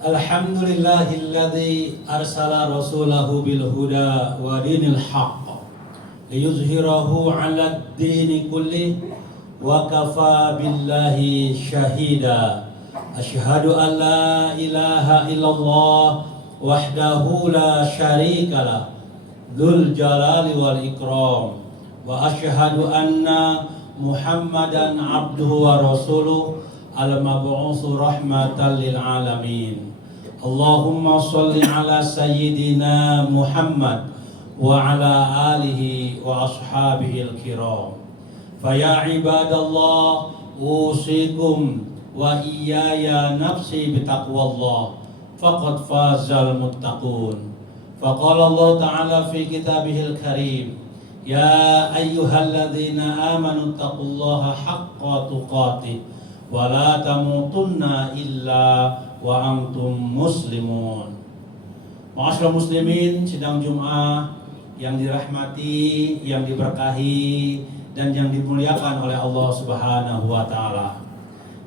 Alhamdulillahilladzi arsala rasulahu bil huda wa dinil haqq liyuzhirahu 'alad dini kulli wa kafa billahi syahida. Asyhadu an la ilaha illallah wahdahu la syarikalah dzul jalali wal ikram wa asyhadu anna Muhammadan abduhu wa rasuluh al-mab'utsu rahmatan lil alamin. Allahumma shalli ala sayyidina Muhammad wa ala alihi wa ashabihi al-kiram. Fa ya ibadallah usikum wa iyaya nafsi bitaqwallah faqad fazal muttaqun. Faqala Allah ta'ala fi kitabihil karim, ya ayyuhalladzina amanu taqullaha haqqa tuqatih wa la tamutunna illa wa antum muslimun. Ma'asyiral muslimin, sidang Jumat yang dirahmati, yang diberkahi dan yang dimuliakan oleh Allah Subhanahu wa taala.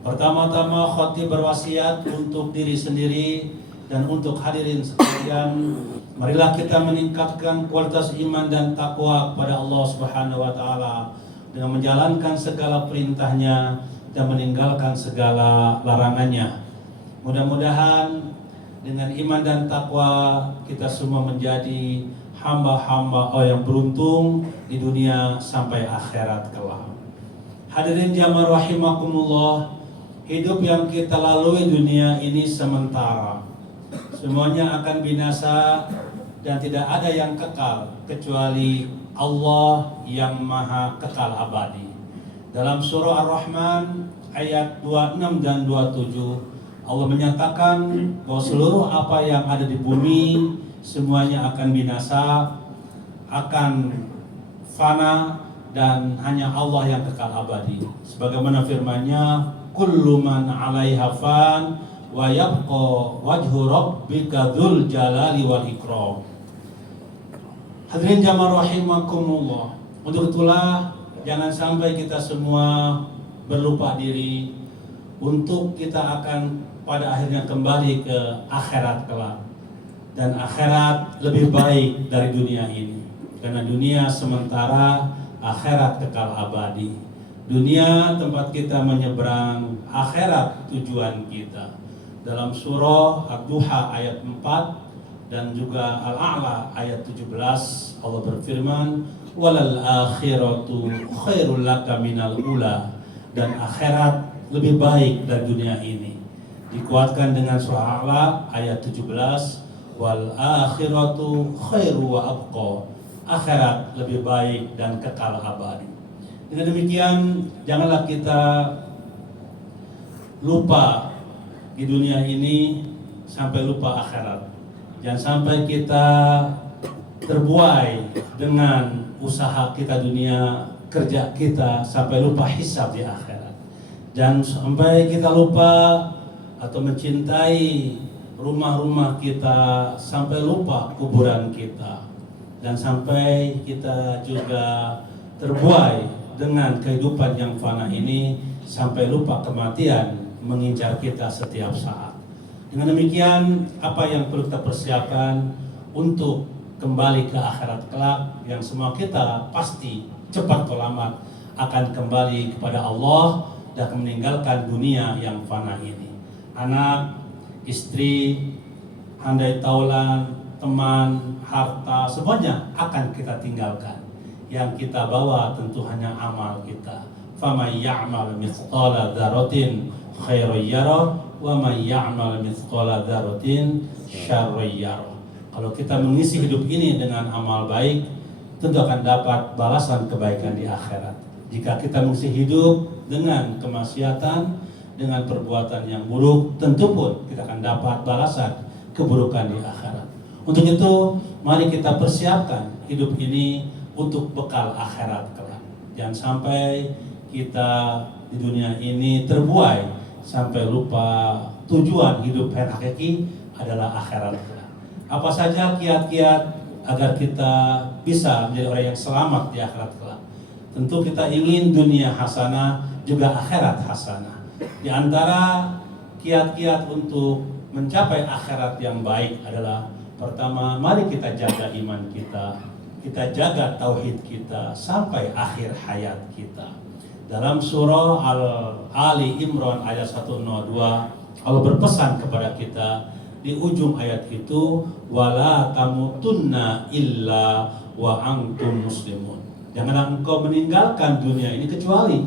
Pertama-tama khatib berwasiat untuk diri sendiri dan untuk hadirin sekalian, marilah kita meningkatkan kualitas iman dan takwa kepada Allah Subhanahu wa taala dengan menjalankan segala perintahnya dan meninggalkan segala larangannya. Mudah-mudahan dengan iman dan takwa kita semua menjadi hamba-hamba Allah yang beruntung di dunia sampai akhirat kelak. Hadirin jamaah rahimakumullah, hidup yang kita lalui dunia ini sementara. Semuanya akan binasa dan tidak ada yang kekal kecuali Allah yang maha kekal abadi. Dalam surah Ar-Rahman ayat 26 dan 27, Allah menyatakan bahwa seluruh apa yang ada di bumi semuanya akan binasa, akan fana, dan hanya Allah yang kekal abadi. Sebagaimana firman-Nya, kullu man 'alaiha fan wa yabqa wajhu rabbika dzul jalali wal ikram. Hadirin jamaah rahimakumullah, untuk itulah jangan sampai kita semua berlupa diri untuk kita akan pada akhirnya kembali ke akhirat kelak. Dan akhirat lebih baik dari dunia ini, karena dunia sementara, akhirat kekal abadi. Dunia tempat kita menyeberang, akhirat tujuan kita. Dalam surah Ad-Duha ayat 4 dan juga Al-A'la ayat 17, Allah berfirman, walal akhiratu khairul laka minal ula, dan akhirat lebih baik dari dunia ini. Dikuatkan dengan surah Al-A'la ayat 17, wal akhiratu khairu wa abqa, akhirat lebih baik dan kekal abadi. Dengan demikian, janganlah kita lupa di dunia ini sampai lupa akhirat. Jangan sampai kita terbuai dengan usaha kita dunia, kerja kita, sampai lupa hisab di akhirat. Jangan sampai kita lupa atau mencintai rumah-rumah kita sampai lupa kuburan kita, dan sampai kita juga terbuai dengan kehidupan yang fana ini sampai lupa kematian mengincar kita setiap saat. Dengan demikian, apa yang perlu kita persiapkan untuk kembali ke akhirat kelak, yang semua kita pasti cepat atau lambat akan kembali kepada Allah dan meninggalkan dunia yang fana ini. Anak, istri, handai taulan, teman, harta, semuanya akan kita tinggalkan. Yang kita bawa tentu hanya amal kita. Faman ya'mal mithqala dzarratin khairan yarah wa man ya'mal mithqala dzarratin syarran yarah. Kalau kita mengisi hidup ini dengan amal baik, tentu akan dapat balasan kebaikan di akhirat. Jika kita mengisi hidup dengan kemaksiatan, dengan perbuatan yang buruk, tentu pun kita akan dapat balasan keburukan di akhirat. Untuk itu, mari kita persiapkan hidup ini untuk bekal akhirat kelak. Jangan sampai kita di dunia ini terbuai sampai lupa tujuan hidup yang hakiki adalah akhirat kelak. Apa saja kiat-kiat agar kita bisa menjadi orang yang selamat di akhirat kelak? Tentu kita ingin dunia hasanah, juga akhirat hasanah. Di antara kiat-kiat untuk mencapai akhirat yang baik adalah pertama, mari kita jaga iman kita jaga tauhid kita sampai akhir hayat kita. Dalam surah Ali Imran ayat 102, Allah berpesan kepada kita di ujung ayat itu, wala tamutunna illa wa antum muslimun. Janganlah engkau meninggalkan dunia ini kecuali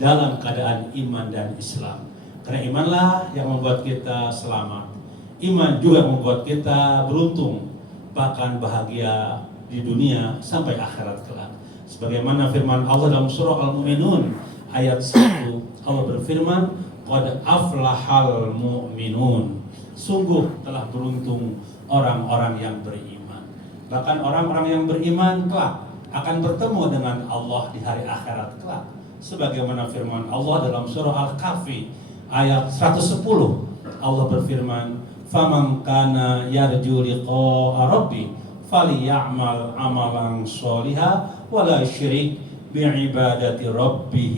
dalam keadaan iman dan Islam. Karena imanlah yang membuat kita selamat. Iman juga membuat kita beruntung, bahkan bahagia di dunia sampai akhirat kelak. Sebagaimana firman Allah dalam surah Al-Mu'minun ayat 1, Allah berfirman, qad aflahal mu'minun. Sungguh telah beruntung orang-orang yang beriman. Bahkan orang-orang yang beriman kelak akan bertemu dengan Allah di hari akhirat kelak. Sebagaimana firman Allah dalam surah Al-Kahfi ayat 110, Allah berfirman, faman kana yarju liqa'a rabbi falyamal amalan sholiha wala yusyrik bi'ibadati rabbih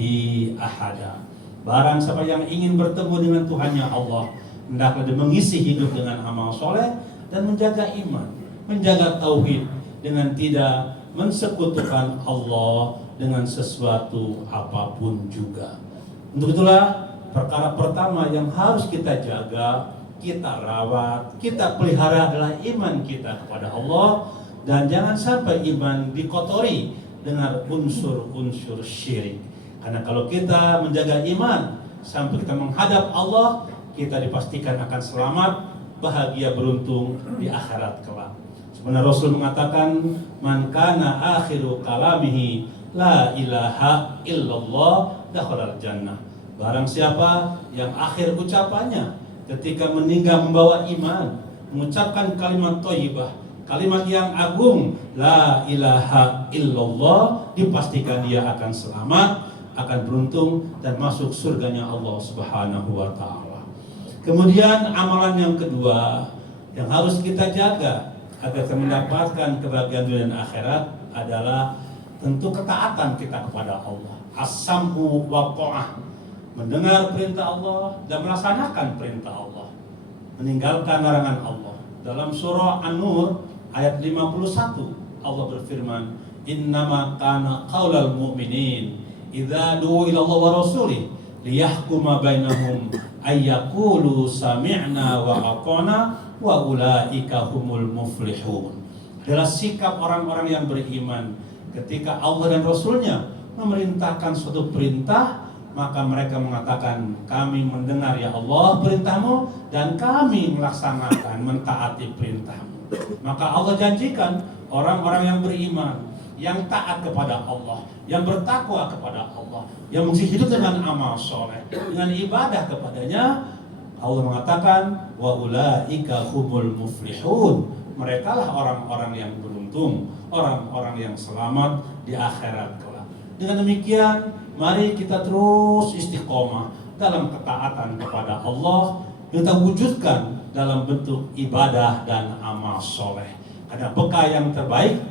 ahada. Barang siapa yang ingin bertemu dengan Tuhannya Allah, hendaklah dia mengisi hidup dengan amal soleh dan menjaga iman, menjaga tauhid dengan tidak mensekutukan Allah dengan sesuatu apapun juga. Untuk itulah perkara pertama yang harus kita jaga, kita rawat, kita pelihara adalah iman kita kepada Allah. Dan jangan sampai iman dikotori dengan unsur-unsur syirik. Karena kalau kita menjaga iman sampai kita menghadap Allah, kita dipastikan akan selamat, bahagia, beruntung di akhirat kelak. Sebenarnya Rasul mengatakan, man kana akhiru kalamihi la ilaha illallah dakhalal jannah. Barang siapa yang akhir ucapannya ketika meninggal membawa iman, mengucapkan kalimat thayyibah, kalimat yang agung, la ilaha illallah, dipastikan dia akan selamat, akan beruntung dan masuk surganya Allah Subhanahu wa taala. Kemudian amalan yang kedua yang harus kita jaga agar kita mendapatkan kebahagiaan dunia dan akhirat adalah tentu ketaatan kita kepada Allah. As-sam'u wa ta'ah, mendengar perintah Allah dan melaksanakan perintah Allah, meninggalkan larangan Allah. Dalam surah An-Nur ayat 51 Allah berfirman, innama kana qaulal mu'minin idza du'u ila Allah wa rasulih liyahkuma bainahum ayyaqulu sami'na wa ata'na wa ulaika humul muflihun. Adalah sikap orang-orang yang beriman ketika Allah dan Rasulnya memerintahkan suatu perintah, maka mereka mengatakan, kami mendengar ya Allah perintahmu dan kami melaksanakan, mentaati perintahmu. Maka Allah janjikan orang-orang yang beriman, yang taat kepada Allah, yang bertakwa kepada Allah, yang mengisi hidup dengan amal soleh, dengan ibadah kepadanya, Allah mengatakan, wa ulaika humul muflihun. Mereka lah orang-orang yang beruntung, orang-orang yang selamat di akhirat kelak. Dengan demikian, mari kita terus istiqomah dalam ketaatan kepada Allah, kita wujudkan dalam bentuk ibadah dan amal soleh. Karena bekal yang terbaik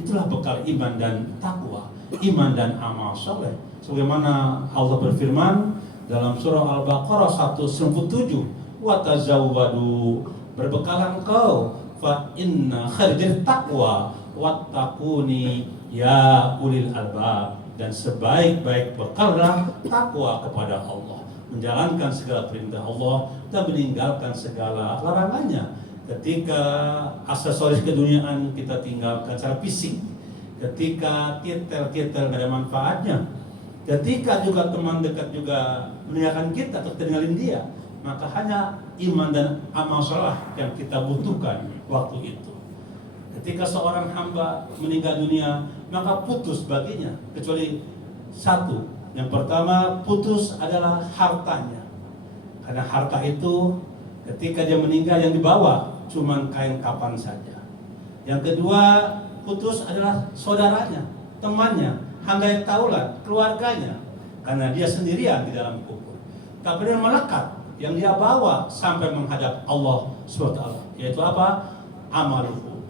itulah bekal iman dan takwa, iman dan amal soleh. Sebagaimana Allah berfirman dalam surah Al-Baqarah 197, wa tazawwadu, berbekalan engkau, fa inna khairat taqwa wattaquni ya ulil albab. Dan sebaik-baik bekallah takwa kepada Allah, menjalankan segala perintah Allah dan meninggalkan segala larangannya. Ketika aksesoris keduniaan kita tinggalkan secara fisik, ketika titel-titel tidak ada manfaatnya, ketika juga teman dekat juga meninggalkan kita atau tinggalin dia, maka hanya iman dan amal saleh yang kita butuhkan waktu itu. Ketika seorang hamba meninggal dunia, maka putus baginya kecuali satu. Yang pertama, putus adalah hartanya. Karena harta itu ketika dia meninggal yang dibawa cuma kain kapan saja. Yang kedua, putus adalah saudaranya, temannya, handai taulan, keluarganya. Karena dia sendirian di dalam kubur. Tapi yang melekat, yang dia bawa sampai menghadap Allah SWT, yaitu apa? Amaluhu.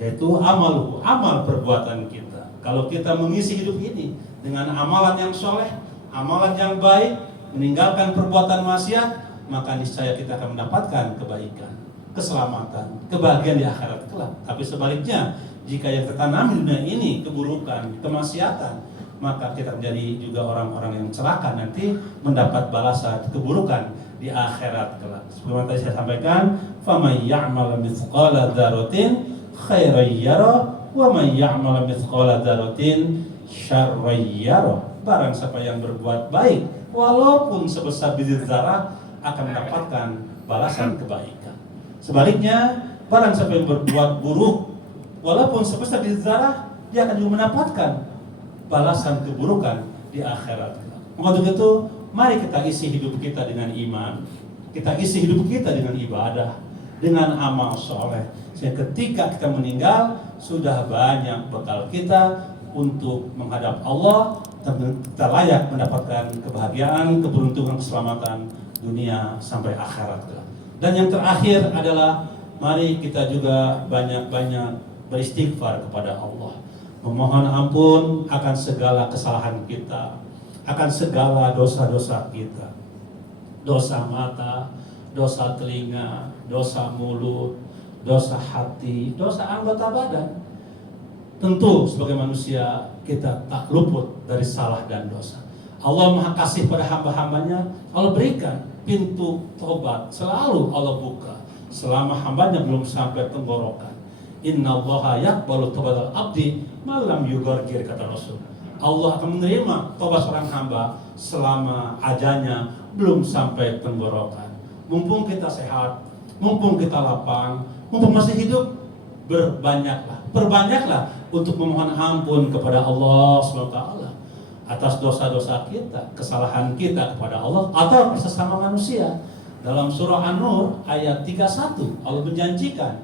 Yaitu amal perbuatan kita. Kalau kita mengisi hidup ini dengan amalan yang soleh, amalan yang baik, meninggalkan perbuatan maksiat, maka niscaya kita akan mendapatkan kebaikan, keselamatan, kebahagiaan di akhirat kelak. Tapi sebaliknya, jika yang tertanam di dunia ini keburukan, kemaksiatan, maka kita menjadi juga orang-orang yang celaka nanti mendapat balasan keburukan di akhirat kelak. Seperti tadi saya sampaikan, faman ya'mal mithqala dzarratin khairan yara wa man ya'mal mithqala dzarratin syarran yara. Barang siapa yang berbuat baik walaupun sebesar biji zarah akan mendapatkan balasan kebaikan. Sebaliknya, barang siapa yang berbuat buruk walaupun sebesar biji zarah, dia akan juga mendapatkan balasan keburukan di akhirat. Maka untuk itu, mari kita isi hidup kita dengan iman, kita isi hidup kita dengan ibadah, dengan amal soleh. Sehingga ketika kita meninggal, sudah banyak bekal kita untuk menghadap Allah, dan kita layak mendapatkan kebahagiaan, keberuntungan, keselamatan dunia sampai akhirat. Dan yang terakhir adalah mari kita juga banyak-banyak beristighfar kepada Allah, memohon ampun akan segala kesalahan kita, akan segala dosa-dosa kita, dosa mata, dosa telinga, dosa mulut, dosa hati, dosa anggota badan. Tentu sebagai manusia kita tak luput dari salah dan dosa. Allah Maha Kasih pada hamba-hambanya. Allah berikan pintu tobat, selalu Allah buka selama hambanya belum sampai tenggorokan. Innallaha yaqbalu taubatal abdi malam yugargir, kata Rasul. Allah akan menerima tobat seorang hamba selama ajalnya belum sampai tenggorokan. Mumpung kita sehat, mumpung kita lapang, mumpung masih hidup, perbanyaklah untuk memohon ampun kepada Allah SWT atas dosa-dosa kita, kesalahan kita kepada Allah atau sesama manusia. Dalam surah An-Nur ayat 31, Allah menjanjikan,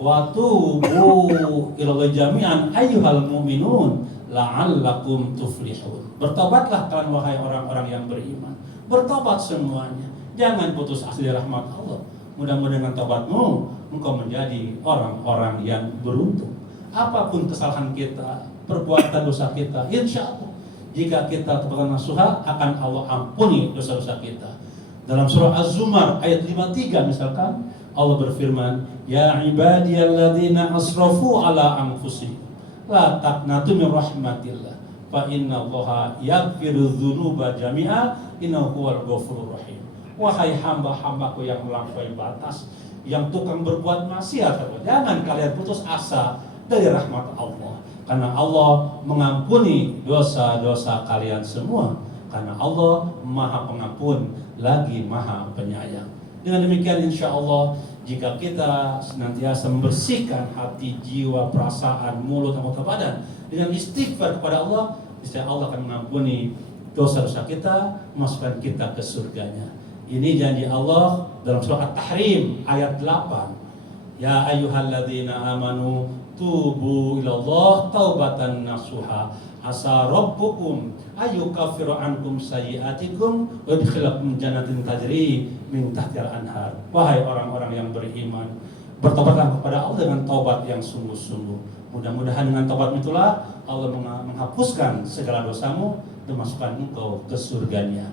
wa tubu ilallahi jami'an ayyuhal mu'minun la'allakum tuflihun. Bertobatlah kalian wahai orang-orang yang beriman. Bertobat semuanya. Jangan putus asa dari rahmat Allah. Mudah-mudahan dengan tobatmu engkau menjadi orang-orang yang beruntung. Apapun kesalahan kita, perbuatan dosa kita, insya Allah jika kita tobat nasuha akan Allah ampuni dosa-dosa kita. Dalam surah Az-Zumar ayat 53 misalkan Allah berfirman, ya ibadiyalladzina asrafu ala anfusihim la taqnatu min rahmatillah fa innallaha yaghfiru dzunuba jami'a innahu huwal ghafurur rahim. Wahai hamba-hambaku yang melampaui batas, yang tukang berbuat maksiat, jangan kalian putus asa dari rahmat Allah, karena Allah mengampuni dosa-dosa kalian semua, karena Allah Maha Pengampun lagi Maha Penyayang. Dengan demikian insya Allah, jika kita senantiasa membersihkan hati, jiwa, perasaan, mulut, anggota badan dengan istighfar kepada Allah, insya Allah akan mengampuni dosa-dosa kita, memasukkan kita ke surganya. Ini janji Allah dalam surah At-Tahrim ayat 8. Ya ayyuhalladzina amanu tubu ilallah taubatan nasuha asa rabbukum ayyukaffiru ankum sayyi'atikum wa yudkhilakum jannatin tajri min tahtiha anhar. Wahai orang-orang yang beriman, bertobatlah kepada Allah dengan taubat yang sungguh-sungguh. Mudah-mudahan dengan taubat itulah Allah menghapuskan segala dosamu dan masukkan engkau ke surganya.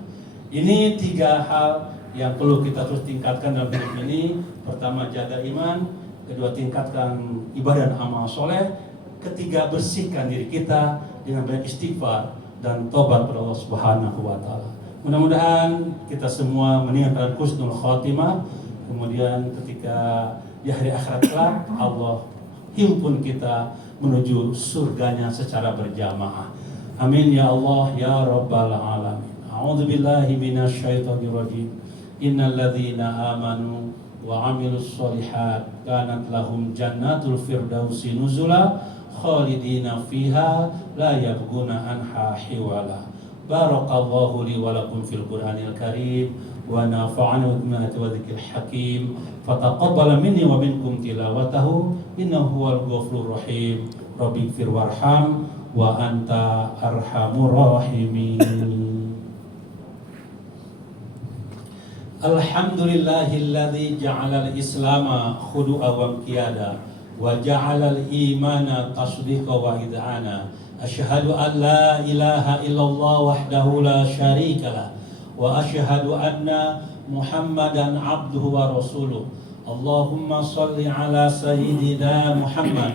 Ini 3 hal yang perlu kita terus tingkatkan dalam hidup ini. Pertama, jaga iman. Kedua, tingkatkan ibadah dan amal soleh. Ketiga, bersihkan diri kita dengan banyak istighfar dan tobat kepada Allah Subhanahu wa Ta'ala. Mudah-mudahan kita semua meninggalkan husnul khotimah. Kemudian ketika di hari akhirat kelak Allah himpun kita menuju surganya secara berjamaah. Amin ya Allah ya Rabbal Alamin. A'udzubillahi minasyaitonirrajim. Innal ladzina amanu wa 'amilus sholihat kanat lahum jannatul firdausi nuzula khalidina fiha la yabghuna anha hiwala. Barakallahu li wa lakum fil Qur'anil Karim wa nafa'ana bima wa dzikril hakim. Fataqabbal minni wa minkum tilawatahu innahu huwal ghafurur rahim. Rabbighfir warham wa anta arhamur rahimin. Alhamdulillahilladzi ja'alal islama khudu'a wa qiyada wa ja'alal imana tasdiqa wa id'ana. Asyhadu an la ilaha illallah wahdahu la syarikalah وأشهد أن محمدا عبده ورسوله. اللهم صل على سيدنا محمد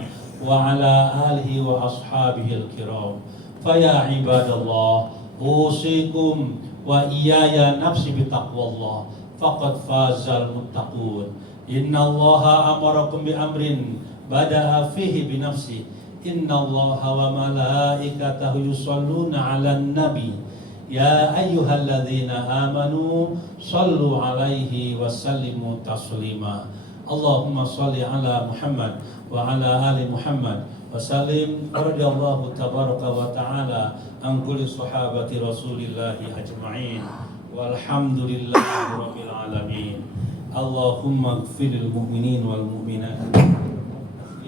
وعلى آله وأصحابه الكرام. فيا عباد الله أوصيكم وإياي نفسي بتقوى الله فقد فاز المتقون. إن الله أمركم بأمر بدأ فيه بنفسه إن الله وملائكته يصلون على النبي يا أيها الذين آمنوا صلوا عليه وسلموا تسليما. اللهم صل على محمد وعلى آل محمد وسلم. رضي الله تبارك وتعالى عن كل صحابة رسول الله أجمعين والحمد لله رب العالمين. اللهم اغفر للمؤمنين والمؤمنات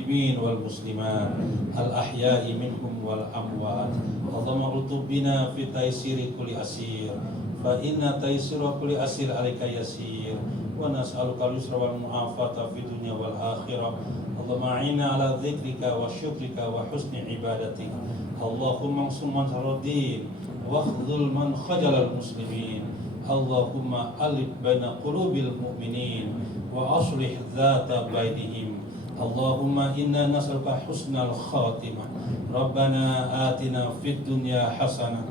المسلمين والمسلمات الأحياء منهم والأموات. اللهم ارزق بنا في تيسير كل أسير فإن تيسير كل أسير عليك يسير ونسألك اليسر والمعافاة في الدنيا والآخرة. اللهم أعنا على ذكرك وشكرك وحسن عبادتك. اللهم انصر من نصر الدين واخذل من خجل المسلمين. اللهم ألف بين قلوب المؤمنين وأصلح ذات بينهم. اللهم إنا نسألك حسن الخاتمة. ربنا آتنا في الدنيا حسنة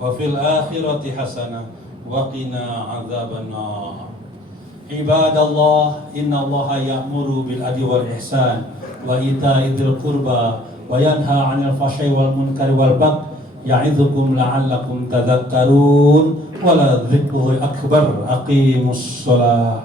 وفي الآخرة حسنة وقنا عذاب النار. عباد الله إن الله يأمر بالعدل والإحسان وإيتاء ذي القربى وينهى عن الفحشاء والمنكر والبغي يعظكم لعلكم تذكرون ولذكر أكبر. أقيموا الصلاة.